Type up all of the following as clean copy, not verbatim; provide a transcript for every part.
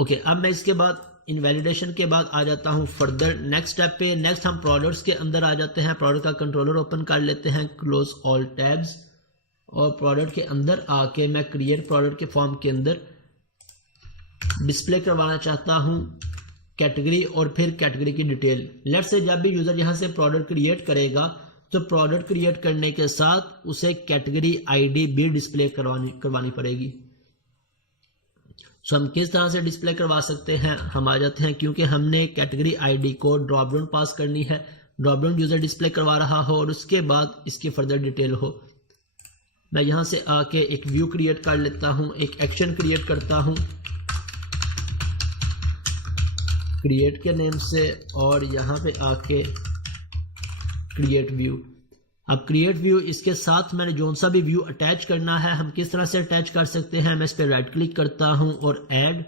Okay, अब मैं इसके बाद इनवैलिडेशन के बाद आ जाता हूं फर्दर नेक्स्ट स्टेप पे। नेक्स्ट हम प्रोडक्ट्स के अंदर आ जाते हैं, प्रोडक्ट का कंट्रोलर ओपन कर लेते हैं, क्लोज ऑल टैब्स, और प्रोडक्ट के अंदर आके मैं क्रिएट प्रोडक्ट के फॉर्म के अंदर डिस्प्ले करवाना चाहता हूं कैटेगरी और फिर कैटेगरी की डिटेल। लेट्स से जब भी यूजर यहां से प्रोडक्ट क्रिएट करेगा तो प्रोडक्ट क्रिएट करने के साथ उसे कैटेगरी आईडी भी डिस्प्ले करवानी पड़ेगी। सो हम किस तरह से डिस्प्ले करवा सकते हैं, हम आ जाते हैं, क्योंकि हमने कैटेगरी आईडी को ड्रॉप डाउन पास करनी है, ड्रॉप डाउन यूजर डिस्प्ले करवा रहा हो और उसके बाद इसकी फर्दर डिटेल हो। मैं यहां से आके एक व्यू क्रिएट कर लेता हूं, एक एक्शन क्रिएट करता हूं क्रिएट के नेम से, और यहां पे आके क्रिएट व्यू। अब क्रिएट व्यू, इसके साथ मैंने जो सा भी व्यू अटैच करना है, हम किस तरह से अटैच कर सकते हैं, मैं इस पर राइट क्लिक करता हूं और ऐड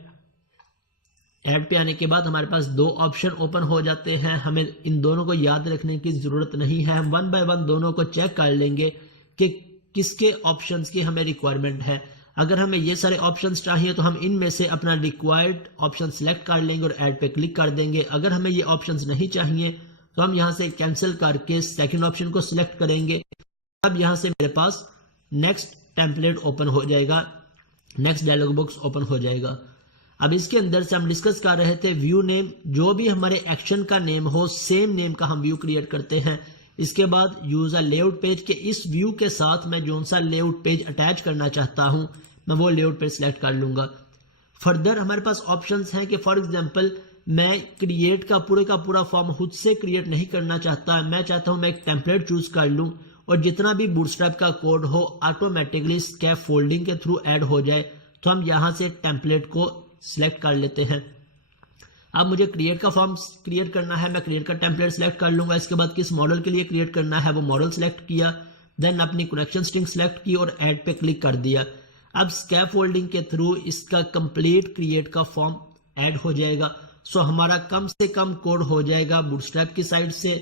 पे आने के बाद हमारे पास दो ऑप्शन ओपन हो जाते हैं। हमें इन दोनों को याद रखने की जरूरत नहीं है, हम वन बाय वन दोनों को चेक कर लेंगे कि किसके ऑप्शंस की हमें रिक्वायरमेंट है। अगर हमें ये सारे ऑप्शंस चाहिए तो हम इनमें से अपना रिक्वायर्ड ऑप्शन सेलेक्ट कर लेंगे और ऐड पे क्लिक कर देंगे। अगर हमें ये ऑप्शंस नहीं चाहिए तो हम यहां से कैंसिल करके सेकंड ऑप्शन को सिलेक्ट करेंगे। अब यहां से मेरे पास नेक्स्ट टेम्पलेट ओपन हो जाएगा, नेक्स्ट डायलॉग बॉक्स ओपन हो जाएगा। अब इसके अंदर से हम डिस्कस कर रहे थे व्यू नेम, जो भी हमारे एक्शन का नेम हो सेम नेम का हम व्यू क्रिएट करते हैं। इसके बाद यूज अ लेआउट पेज के इस व्यू के साथ मैं जो सा लेआउट पेज अटैच करना चाहता हूं मैं वो लेआउट पेज सिलेक्ट कर लूंगा। फर्दर हमारे पास ऑप्शंस हैं कि फॉर एग्जांपल मैं क्रिएट का पूरा फॉर्म खुद से क्रिएट नहीं करना चाहता, मैं चाहता हूं मैं एक टेम्पलेट चूज कर लूं और जितना भी बूटस्ट्रैप का कोड हो ऑटोमेटिकली स्कैफ फोल्डिंग के थ्रू ऐड हो जाए। तो हम यहां से टेम्पलेट को सिलेक्ट कर लेते हैं। अब मुझे क्रिएट का फॉर्म क्रिएट करना है, मैं क्रिएट का टेम्पलेट सिलेक्ट कर लूंगा। इसके बाद किस मॉडल के लिए क्रिएट करना है वो मॉडल सिलेक्ट किया, देन अपनी कनेक्शन स्ट्रिंग सिलेक्ट की और ऐड पे क्लिक कर दिया। अब स्कैफ फोल्डिंग के थ्रू इसका कंप्लीट क्रिएट का फॉर्म ऐड हो जाएगा। सो हमारा कम से कम कोड हो जाएगा बूटस्ट्रैप की साइड से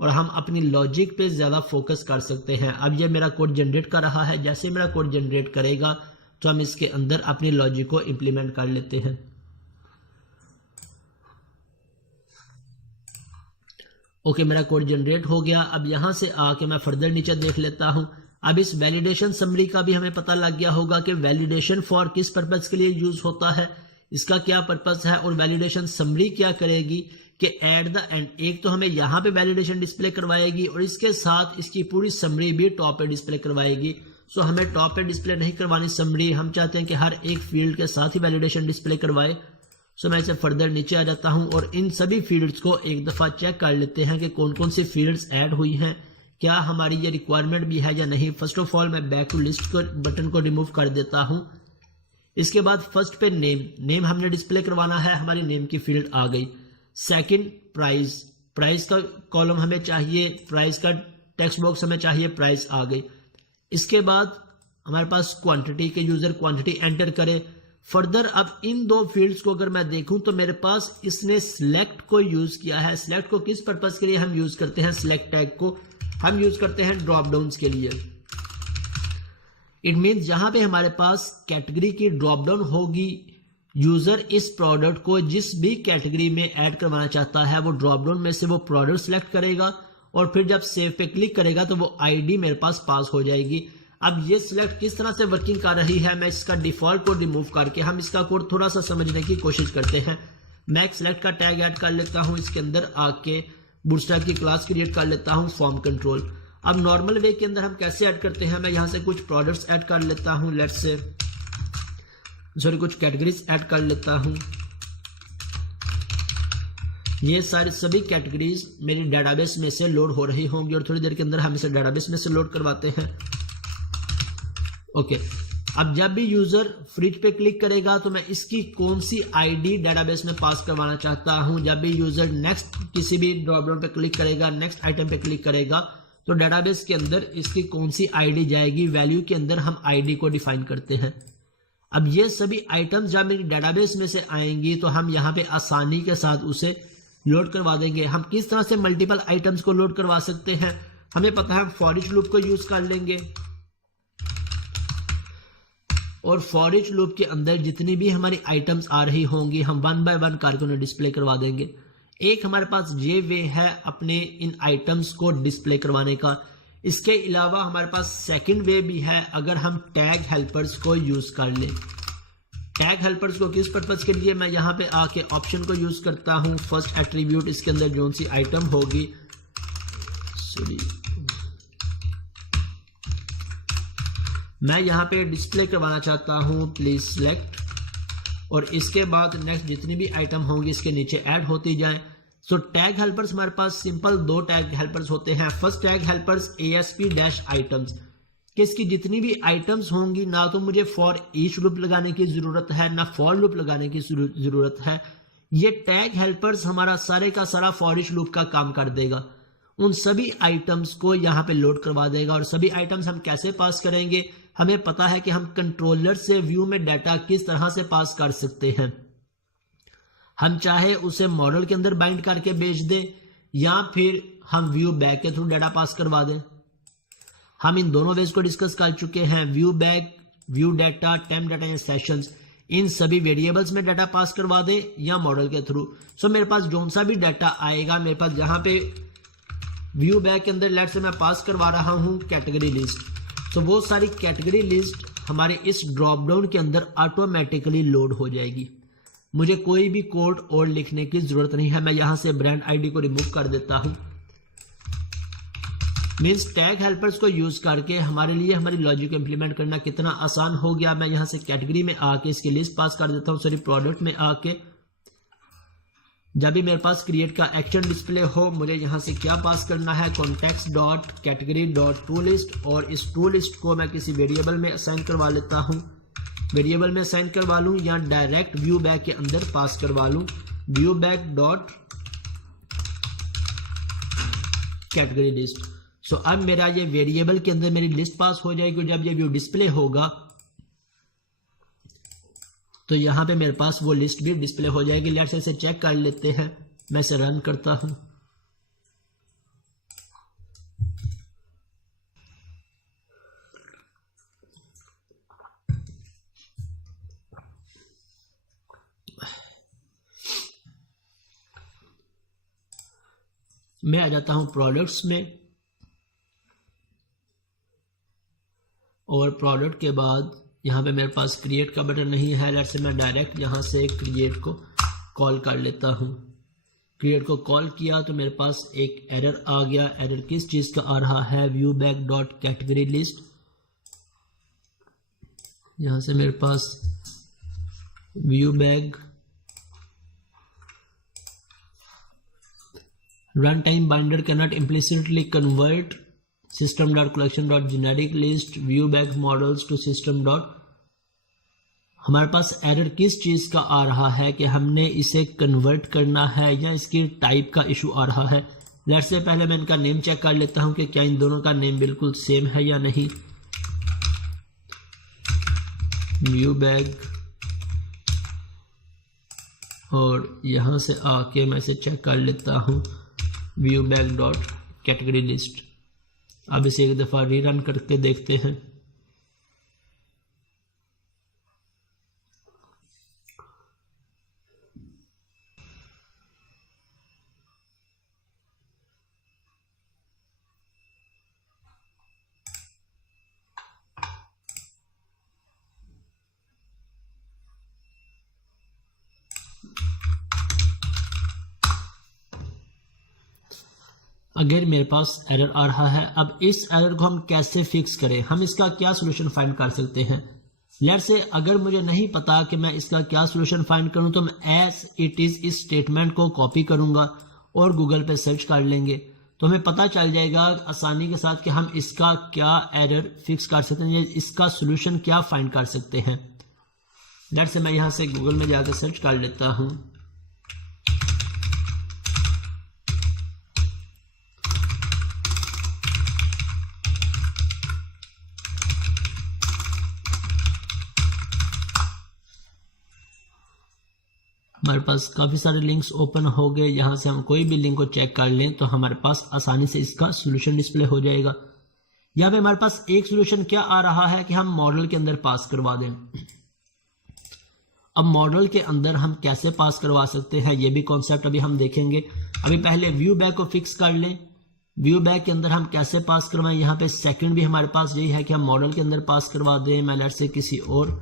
और हम अपनी लॉजिक पे ज्यादा फोकस कर सकते हैं। अब ये मेरा कोड जनरेट कर रहा है, जैसे मेरा कोड जनरेट करेगा तो हम इसके अंदर अपनी लॉजिक को इंप्लीमेंट कर लेते हैं। ओके, मेरा कोड जनरेट हो गया। अब यहां से आके मैं फर्दर नीचे देख लेता हूं। अब इस वैलिडेशन समरी का भी हमें पता लग गया होगा कि वैलिडेशन फॉर किस पर्पस के लिए यूज होता है, इसका क्या पर्पस है और वैलिडेशन समरी क्या करेगी कि एट द एंड एक तो हमें यहां पे वैलिडेशन डिस्प्ले करवाएगी और इसके साथ इसकी पूरी समरी भी टॉप पे डिस्प्ले करवाएगी। सो हमें टॉप पे डिस्प्ले नहीं करवानी समरी, हम चाहते हैं कि हर एक फील्ड के साथ ही वैलिडेशन डिस्प्ले करवाए। सो मैं इसे फर्दर नीचे आ जाता हूं और इन सभी फील्ड्स को एक दफा चेक कर लेते हैं कि कौन कौन सी फील्ड्स ऐड हुई हैं, क्या हमारी ये रिक्वायरमेंट भी है या नहीं। फर्स्ट ऑफ ऑल मैं बैक टू लिस्ट बटन को रिमूव कर देता हूं। इसके बाद फर्स्ट पे नेम हमने डिस्प्ले करवाना है, हमारी नेम की फील्ड आ गई। सेकंड प्राइस का कॉलम हमें चाहिए, प्राइस का टेक्स्ट बॉक्स हमें चाहिए, प्राइस आ गई। इसके बाद हमारे पास क्वांटिटी के यूजर क्वांटिटी एंटर करे। फर्दर अब इन दो फील्ड्स को अगर मैं देखूं तो मेरे पास इसने सिलेक्ट को यूज किया है। सिलेक्ट को किस पर्पस के लिए हम यूज करते हैं, सिलेक्ट टैग को हम यूज करते हैं ड्रॉप डाउन के लिए। इट मीन जहां पे हमारे पास कैटेगरी की ड्रॉप डाउन होगी, यूजर इस प्रोडक्ट को जिस भी कैटेगरी में ऐड करवाना चाहता है वो ड्रॉप डाउन में से वो प्रोडक्ट सिलेक्ट करेगा और फिर जब सेव पे क्लिक करेगा तो वो आईडी मेरे पास पास हो जाएगी। अब ये सिलेक्ट किस तरह से वर्किंग कर रही है, मैं इसका डिफॉल्ट कोड रिमूव करके हम इसका कोड थोड़ा सा समझने की कोशिश करते हैं। मैं एक सिलेक्ट का टैग ऐड कर लेता हूं, इसके अंदर आके बूटस्ट्रैप की क्लास क्रिएट कर लेता हूं फॉर्म कंट्रोल। अब नॉर्मल वे के अंदर हम कैसे ऐड करते हैं, मैं यहां से कुछ प्रोडक्ट्स ऐड कर लेता हूं, लेट्स से कुछ कैटेगरीज ऐड कर लेता हूं। ये सारी सभी कैटेगरीज मेरी डेटाबेस में से लोड हो रही होंगी और थोड़ी देर के अंदर हम इसे डेटाबेस में से लोड करवाते हैं। ओके, अब जब भी यूजर फ्रिज पे क्लिक करेगा तो मैं इसकी कौन सी आईडी डेटाबेस में पास करवाना चाहता हूं। जब भी यूजर नेक्स्ट किसी भी ड्रॉप डाउन पे क्लिक करेगा, नेक्स्ट आइटम पे क्लिक करेगा तो डेटाबेस के अंदर इसकी कौन सी आईडी जाएगी, वैल्यू के अंदर हम आईडी को डिफाइन करते हैं। अब ये सभी आइटम्स जब मेरी डेटाबेस में से आएंगी तो हम यहाँ पे आसानी के साथ उसे लोड करवा देंगे। हम किस तरह से मल्टीपल आइटम्स को लोड करवा सकते हैं, हमें पता है हम फॉर ईच लूप को यूज कर लेंगे। और फॉर ईच लूप के अंदर जितनी भी हमारी आइटम्स आ रही होंगी हम वन बाय वन करके उन्हें डिस्प्ले करवा देंगे। एक हमारे पास ये वे है अपने इन आइटम्स को डिस्प्ले करवाने का। इसके अलावा हमारे पास सेकंड वे भी है अगर हम टैग हेल्पर्स को यूज कर लें। टैग हेल्पर्स को किस पर्पज के लिए, मैं यहाँ पे आके ऑप्शन को यूज करता हूँ। फर्स्ट एट्रीब्यूट इसके अंदर जो सी आइटम होगी, मैं यहाँ पे डिस्प्ले करवाना चाहता हूँ, प्लीज सिलेक्ट, और इसके बाद नेक्स्ट जितनी भी आइटम होंगी इसके नीचे ऐड होती जाएं। सो टैग हेल्पर्स हमारे पास सिंपल दो टैग हेल्पर्स होते हैं। फर्स्ट टैग हेल्पर्स ASP-आइटम्स, कि इसकी जितनी भी आइटम्स होंगी ना तो मुझे फॉर ईच लूप लगाने की जरूरत है ना फॉर लूप लगाने की जरूरत है। ये टैग हेल्पर्स हमारा सारे का सारा फॉर ईच लूप का काम कर देगा, उन सभी आइटम्स को यहाँ पे लोड करवा देगा। और सभी आइटम्स हम कैसे पास करेंगे, हमें पता है कि हम कंट्रोलर से व्यू में डाटा किस तरह से पास कर सकते हैं। हम चाहे उसे मॉडल के अंदर बाइंड करके भेज दें या फिर हम व्यू बैक के थ्रू डाटा पास करवा दें। हम इन दोनों वेज को डिस्कस कर चुके हैं, view back, view data, temp data या सेशंस। इन सभी वेरिएबल्स में डाटा पास करवा दें या मॉडल के थ्रू। सो मेरे पास जो सा भी डाटा आएगा, मेरे पास यहाँ पे व्यू बैक के अंदर लेट से मैं पास करवा रहा हूँ कैटेगरी लिस्ट, तो वो सारी कैटेगरी लिस्ट हमारे इस ड्रॉप डाउन के अंदर ऑटोमेटिकली लोड हो जाएगी। मुझे कोई भी कोड और लिखने की जरूरत नहीं है। मैं यहां से ब्रांड आईडी को रिमूव कर देता हूं। मींस टैग हेल्पर्स को यूज करके हमारे लिए हमारी लॉजिक इंप्लीमेंट करना कितना आसान हो गया। मैं यहां से कैटेगरी में आके इसकी लिस्ट पास कर देता हूं, सॉरी प्रोडक्ट में आके जब भी मेरे पास क्रिएट का एक्शन डिस्प्ले हो, मुझे यहां से क्या पास करना है, context dot category dot to list, और इस टू लिस्ट को मैं किसी वेरिएबल में असाइन करवा लेता हूं। वेरिएबल में असाइन करवा लूं या डायरेक्ट व्यू बैक के अंदर पास करवा लूं, ViewBag dot category list. So अब मेरा ये वेरिएबल के अंदर मेरी लिस्ट पास हो जाएगी। जब ये व्यू डिस्प्ले होगा तो यहां पे मेरे पास वो लिस्ट भी डिस्प्ले हो जाएगी। लेट्स इसे चेक कर लेते हैं, मैं इसे रन करता हूं। मैं आ जाता हूं प्रोडक्ट्स में, और प्रोडक्ट के बाद यहाँ पे मेरे पास क्रिएट का बटन नहीं है। लेट्स से मैं डायरेक्ट यहाँ से क्रिएट को कॉल कर लेता हूँ। क्रिएट को कॉल किया तो मेरे पास एक एरर आ गया। एरर किस चीज़ का आ रहा है, ViewBag dot category list. यहाँ से मेरे पास ViewBag runtime binder cannot implicitly convert system dot collection dot generic list view back models to system dot। हमारे पास एरर किस चीज का आ रहा है कि हमने इसे कन्वर्ट करना है या इसकी टाइप का इशू आ रहा है। लेट्स से पहले मैं इनका नेम चेक कर लेता हूं कि क्या इन दोनों का नेम बिल्कुल सेम है या नहीं। व्यू बैक, और यहां से आके मैं इसे चेक कर लेता हूं, view back dot category list. अब इसे एक दफ़ा रीरन करके देखते हैं। अगर मेरे पास एरर आ रहा है, अब इस एरर को हम कैसे फिक्स करें, हम इसका क्या सॉल्यूशन फाइंड कर सकते हैं। लेट्स से अगर मुझे नहीं पता कि मैं इसका क्या सॉल्यूशन फाइंड करूं, तो मैं एज इट इज इस स्टेटमेंट को कॉपी करूंगा और गूगल पे सर्च कर लेंगे, तो हमें पता चल जाएगा आसानी के साथ कि हम इसका क्या एरर फिक्स कर सकते हैं, इसका सॉल्यूशन क्या फाइंड कर सकते हैं। लेट्स से मैं यहां से गूगल में जाकर सर्च कर लेता हूं। हमारे पास काफ़ी सारे लिंक्स ओपन हो गए। यहाँ से हम कोई भी लिंक को चेक कर लें तो हमारे पास आसानी से इसका सॉल्यूशन डिस्प्ले हो जाएगा। यहाँ पे हमारे पास एक सोल्यूशन क्या आ रहा है कि हम मॉडल के अंदर पास करवा दें। अब मॉडल के अंदर हम कैसे पास करवा सकते हैं ये भी कॉन्सेप्ट अभी हम देखेंगे। अभी पहले व्यू बैक को फिक्स कर लें। व्यू बैक के अंदर हम कैसे पास करवाएं, यहाँ पे सेकंड भी हमारे पास यही है कि हम मॉडल के अंदर पास करवा दें। मैं लेट से किसी और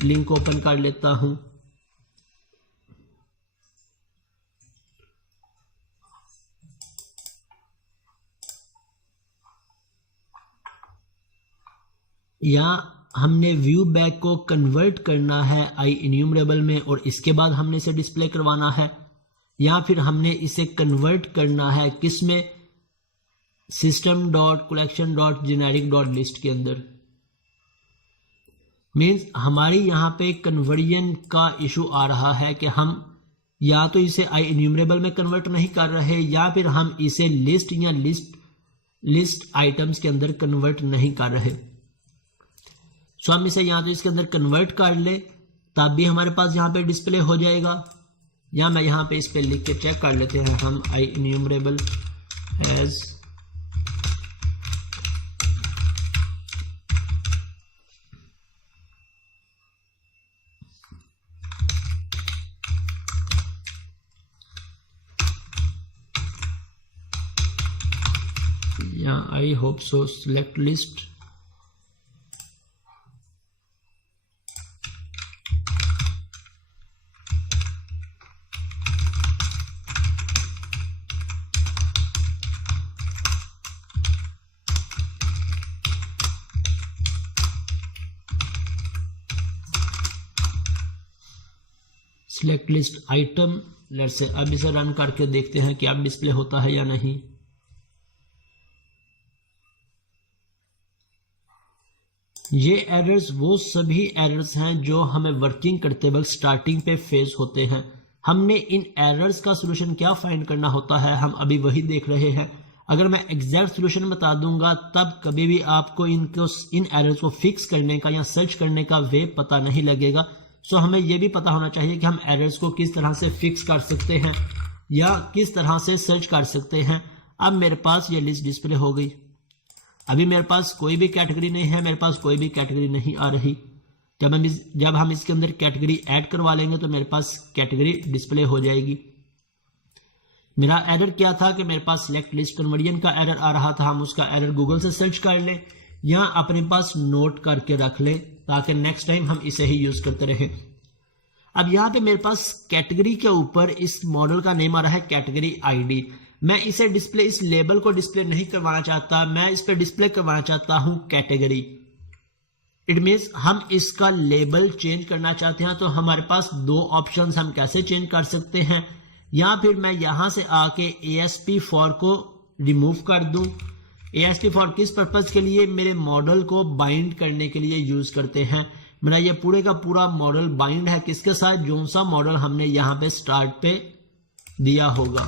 लिंक ओपन कर लेता हूं। या हमने व्यू बैक को कन्वर्ट करना है आई इन्यूमरेबल में और इसके बाद हमने इसे डिस्प्ले करवाना है, या फिर हमने इसे कन्वर्ट करना है किस में, system dot collection dot generic dot list के अंदर। मीन्स हमारी यहाँ पे कन्वर्जन का इशू आ रहा है कि हम या तो इसे आई इन्यूमरेबल में कन्वर्ट नहीं कर रहे या फिर हम इसे लिस्ट या लिस्ट आइटम्स के अंदर कन्वर्ट नहीं कर रहे। सो हम इसे या तो इसके अंदर कन्वर्ट कर ले तब भी हमारे पास यहाँ पे डिस्प्ले हो जाएगा, या मैं यहाँ पे इस पे लिख के चेक कर लेते हैं हम आई इन्यूमरेबल एज या I hope so select list. Select list item let say. अब इसे रन करके देखते हैं कि अब डिस्प्ले होता है या नहीं। ये एरर्स वो सभी एरर्स हैं जो हमें वर्किंग करते वक्त स्टार्टिंग पे फेस होते हैं। हमने इन एरर्स का सलूशन क्या फाइंड करना होता है हम अभी वही देख रहे हैं। अगर मैं एग्जैक्ट सलूशन बता दूंगा तब कभी भी आपको इन एरर्स को फिक्स करने का या सर्च करने का वे पता नहीं लगेगा। सो हमें यह भी पता होना चाहिए कि हम एरर्स को किस तरह से फिक्स कर सकते हैं या किस तरह से सर्च कर सकते हैं। अब मेरे पास ये लिस्ट डिस्प्ले हो गई। अभी मेरे पास कोई भी कैटेगरी नहीं है, मेरे पास कोई भी कैटेगरी नहीं आ रही। जब हम इसके अंदर कैटेगरी ऐड करवा लेंगे तो मेरे पास कैटेगरी डिस्प्ले हो जाएगी। मेरा एरर क्या था कि मेरे पास सिलेक्ट लिस्ट कन्वर्जन का एरर आ रहा था। हम उसका एरर गूगल से सर्च कर लें या अपने पास नोट करके रख लें ताकि नेक्स्ट टाइम हम इसे ही यूज करते रहें। अब यहाँ पे मेरे पास कैटेगरी के ऊपर इस मॉडल का नेम आ रहा है कैटेगरी आईडी। मैं इसे डिस्प्ले, इस लेबल को डिस्प्ले नहीं करवाना चाहता, मैं इस पर डिस्प्ले करवाना चाहता हूं कैटेगरी। इट मीन्स हम इसका लेबल चेंज करना चाहते हैं तो हमारे पास दो ऑप्शंस हम कैसे चेंज कर सकते हैं। या फिर मैं यहां से आके ASP4 को रिमूव कर दूं। ASP4 किस पर्पज के लिए, मेरे मॉडल को बाइंड करने के लिए यूज करते हैं। मेरा ये पूरे का पूरा मॉडल बाइंड है किसके साथ, जो सा मॉडल हमने यहाँ पे स्टार्ट पे दिया होगा।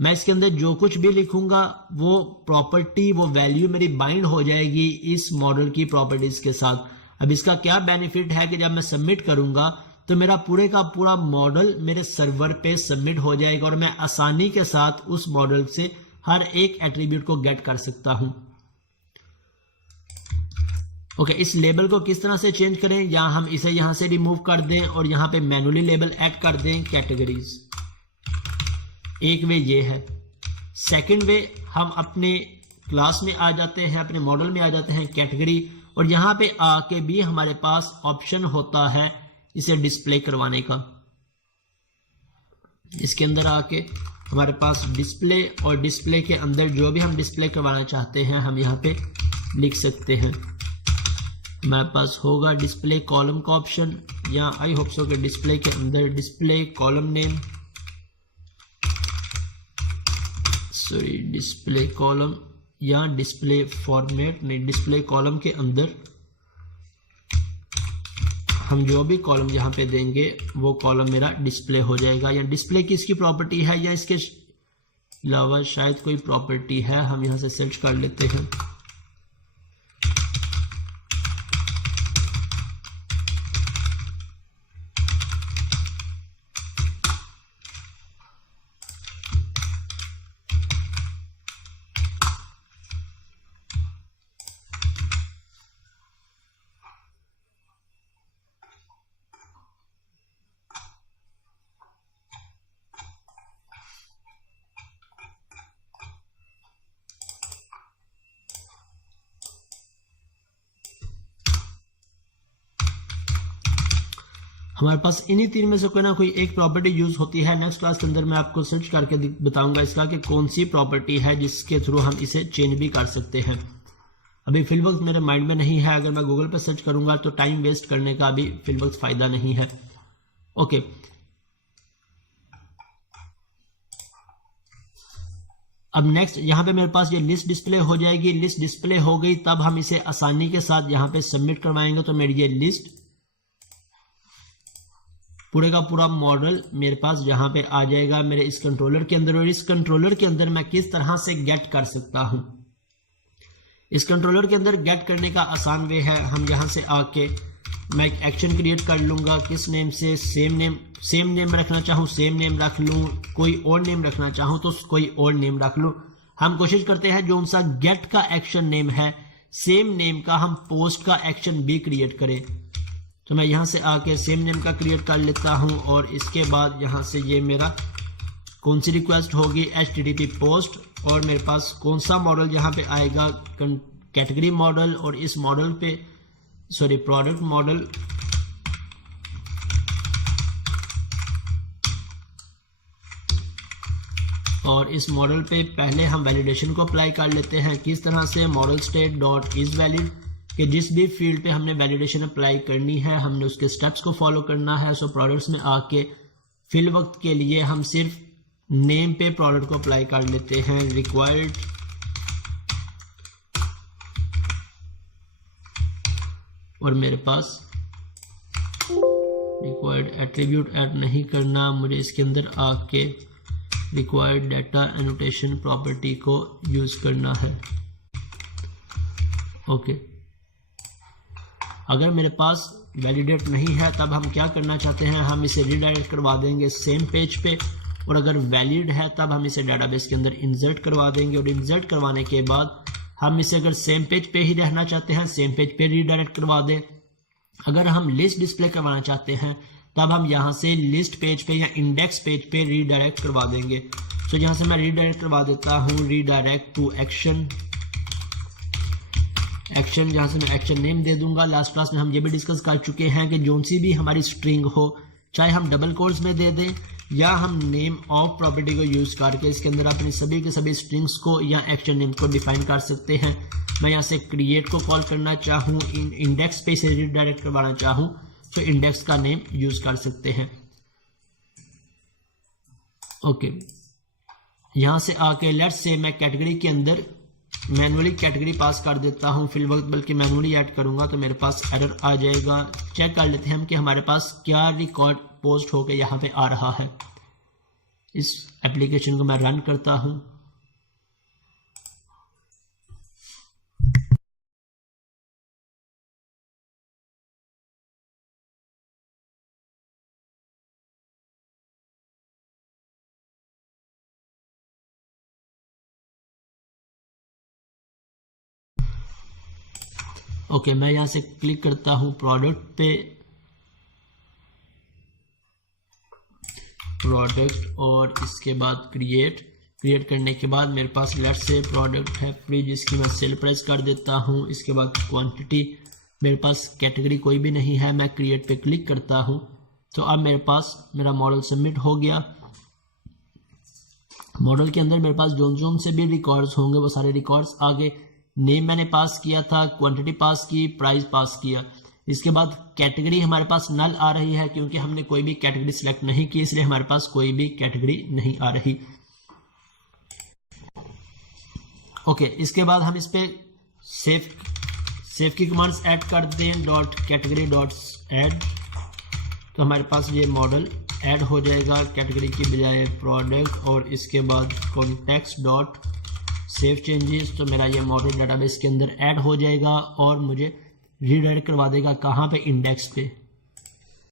मैं इसके अंदर जो कुछ भी लिखूंगा वो प्रॉपर्टी, वो वैल्यू मेरी बाइंड हो जाएगी इस मॉडल की प्रॉपर्टीज के साथ। अब इसका क्या बेनिफिट है कि जब मैं सबमिट करूंगा तो मेरा पूरे का पूरा मॉडल मेरे सर्वर पे सबमिट हो जाएगा और मैं आसानी के साथ उस मॉडल से हर एक एट्रीब्यूट को गेट कर सकता हूं। ओके, इस लेबल को किस तरह से चेंज करें, या हम इसे यहां से रिमूव कर दें और यहां पे मैनुअली लेबल ऐड कर दें कैटेगरीज। एक वे ये है। सेकंड वे, हम अपने क्लास में आ जाते हैं, अपने मॉडल में आ जाते हैं कैटेगरी, और यहां पे आके भी हमारे पास ऑप्शन होता है इसे डिस्प्ले करवाने का। इसके अंदर आके हमारे पास डिस्प्ले, और डिस्प्ले के अंदर जो भी हम डिस्प्ले करवाना चाहते हैं हम यहाँ पे लिख सकते हैं। हमारे पास होगा डिस्प्ले कॉलम का ऑप्शन, या आई होप सो कि डिस्प्ले के अंदर display column name, sorry display column या डिस्प्ले फॉर्मेट, नहीं डिस्प्ले कॉलम के अंदर हम जो भी कॉलम यहाँ पे देंगे वो कॉलम मेरा डिस्प्ले हो जाएगा। या डिस्प्ले की इसकी प्रॉपर्टी है या इसके अलावा शायद कोई प्रॉपर्टी है, हम यहाँ से सर्च कर लेते हैं। हमारे पास इन्हीं तीन में से कोई ना कोई एक प्रॉपर्टी यूज होती है। नेक्स्ट क्लास के अंदर मैं आपको सर्च करके बताऊंगा इसका कि कौन सी प्रॉपर्टी है जिसके थ्रू हम इसे चेंज भी कर सकते हैं। अभी फिलवक्त मेरे माइंड में नहीं है, अगर मैं गूगल पर सर्च करूंगा तो टाइम वेस्ट करने का भी फिलवक्त फायदा नहीं है। ओके, अब नेक्स्ट यहाँ पे मेरे पास ये लिस्ट डिस्प्ले हो जाएगी। लिस्ट डिस्प्ले हो गई तब हम इसे आसानी के साथ यहाँ पे सबमिट करवाएंगे तो मेरी ये लिस्ट पूरे का पूरा मॉडल मेरे पास यहाँ पे आ जाएगा मेरे इस कंट्रोलर के अंदर। और इस कंट्रोलर के अंदर मैं किस तरह से गेट कर सकता हूं, इस कंट्रोलर के अंदर गेट करने का आसान वे है। हम यहाँ से आके मैं एक एक्शन क्रिएट कर लूंगा। किस नेम से, सेम नेम रखना चाहूँ सेम नेम रख लूँ, कोई और नेम रखना चाहूँ तो कोई और नेम रख लूँ। हम कोशिश करते हैं जो उनसा गेट का एक्शन नेम है सेम नेम का हम पोस्ट का एक्शन भी क्रिएट करें। तो मैं यहाँ से आके सेम नेम का क्रिएट कर लेता हूँ और इसके बाद यहाँ से ये मेरा कौन सी रिक्वेस्ट होगी, HTTP पोस्ट, और मेरे पास कौन सा मॉडल यहाँ पे आएगा, कैटेगरी मॉडल, और इस मॉडल पे प्रोडक्ट मॉडल, और इस मॉडल पे पहले हम वैलिडेशन को अप्लाई कर लेते हैं। किस तरह से, model state dot is valid, कि जिस भी फील्ड पे हमने वैलिडेशन अप्लाई करनी है हमने उसके स्टेप्स को फॉलो करना है। सो प्रोडक्ट्स में आके फिल वक्त के लिए हम सिर्फ नेम पे प्रोडक्ट को अप्लाई कर लेते हैं। रिक्वायर्ड और मेरे पास रिक्वायर्ड एट्रीब्यूट ऐड नहीं करना, मुझे इसके अंदर आके रिक्वायर्ड डाटा एनोटेशन प्रॉपर्टी को यूज करना है। ओके, अगर मेरे पास वैलिडेट नहीं है तब हम क्या करना चाहते हैं, हम इसे रीडायरेक्ट करवा देंगे सेम पेज पे, और अगर वैलिड है तब हम इसे डेटाबेस के अंदर इंसर्ट करवा देंगे। और इंसर्ट करवाने के बाद हम इसे अगर सेम पेज पे ही रहना चाहते हैं सेम पेज पे रीडायरेक्ट करवा दें। अगर हम लिस्ट डिस्प्ले करवाना चाहते हैं तब हम यहाँ से लिस्ट पेज पे या इंडेक्स पेज पे रीडायरेक्ट करवा देंगे। तो यहाँ से मैं रीडायरेक्ट करवा देता हूँ, रीडायरेक्ट टू एक्शन, जहाँ से मैं एक्शन नेम दे दूंगा। लास्ट क्लास में हम ये भी डिस्कस कर चुके हैं कि जोन सी भी हमारी स्ट्रिंग हो, चाहे हम डबल कोट्स में दे दें या हम नेम ऑफ प्रॉपर्टी को यूज करके इसके अंदर अपनी सभी के सभी स्ट्रिंग्स को या एक्शन नेम को डिफाइन कर सकते हैं। मैं यहाँ से क्रिएट को कॉल करना चाहूँ, इंडेक्स पे से रीडायरेक्ट करवाना चाहूँ तो इंडेक्स का नेम यूज कर सकते हैं। ओके, यहाँ से आके लेट्स से मैं कैटेगरी के अंदर मैनुअली कैटेगरी पास कर देता हूँ फिल वक्त, बल्कि मैनुअली ऐड करूंगा तो मेरे पास एरर आ जाएगा। चेक कर लेते हैं हम कि हमारे पास क्या रिकॉर्ड पोस्ट होकर यहाँ पे आ रहा है। इस एप्लीकेशन को मैं रन करता हूँ। ओके, मैं यहाँ से क्लिक करता हूँ प्रोडक्ट पे, प्रोडक्ट, और इसके बाद क्रिएट करने के बाद मेरे पास लेट्स से प्रोडक्ट है फ्री, जिसकी मैं सेल प्राइस कर देता हूँ। इसके बाद क्वांटिटी, मेरे पास कैटेगरी कोई भी नहीं है, मैं क्रिएट पे क्लिक करता हूँ तो अब मेरे पास मेरा मॉडल सबमिट हो गया। मॉडल के अंदर मेरे पास जोन से भी रिकॉर्ड्स होंगे वो सारे रिकॉर्ड्स आ गए। नेम मैंने पास किया था, क्वांटिटी पास की, प्राइस पास किया। इसके बाद कैटेगरी हमारे पास नल आ रही है क्योंकि हमने कोई भी कैटेगरी सिलेक्ट नहीं की, इसलिए हमारे पास कोई भी कैटेगरी नहीं आ रही। ओके, इसके बाद हम इस पे सेव की कमांड्स ऐड कर दें, डॉट कैटेगरी डॉट ऐड, तो हमारे पास ये मॉडल ऐड हो जाएगा कैटेगरी की बजाय प्रोडक्ट, और इसके बाद कॉन्टेक्स्ट डॉट सेव चेंजेस, तो मेरा ये मॉडल डेटाबेस के अंदर ऐड हो जाएगा और मुझे रीडायरेक्ट करवा देगा कहाँ पे, इंडेक्स पे।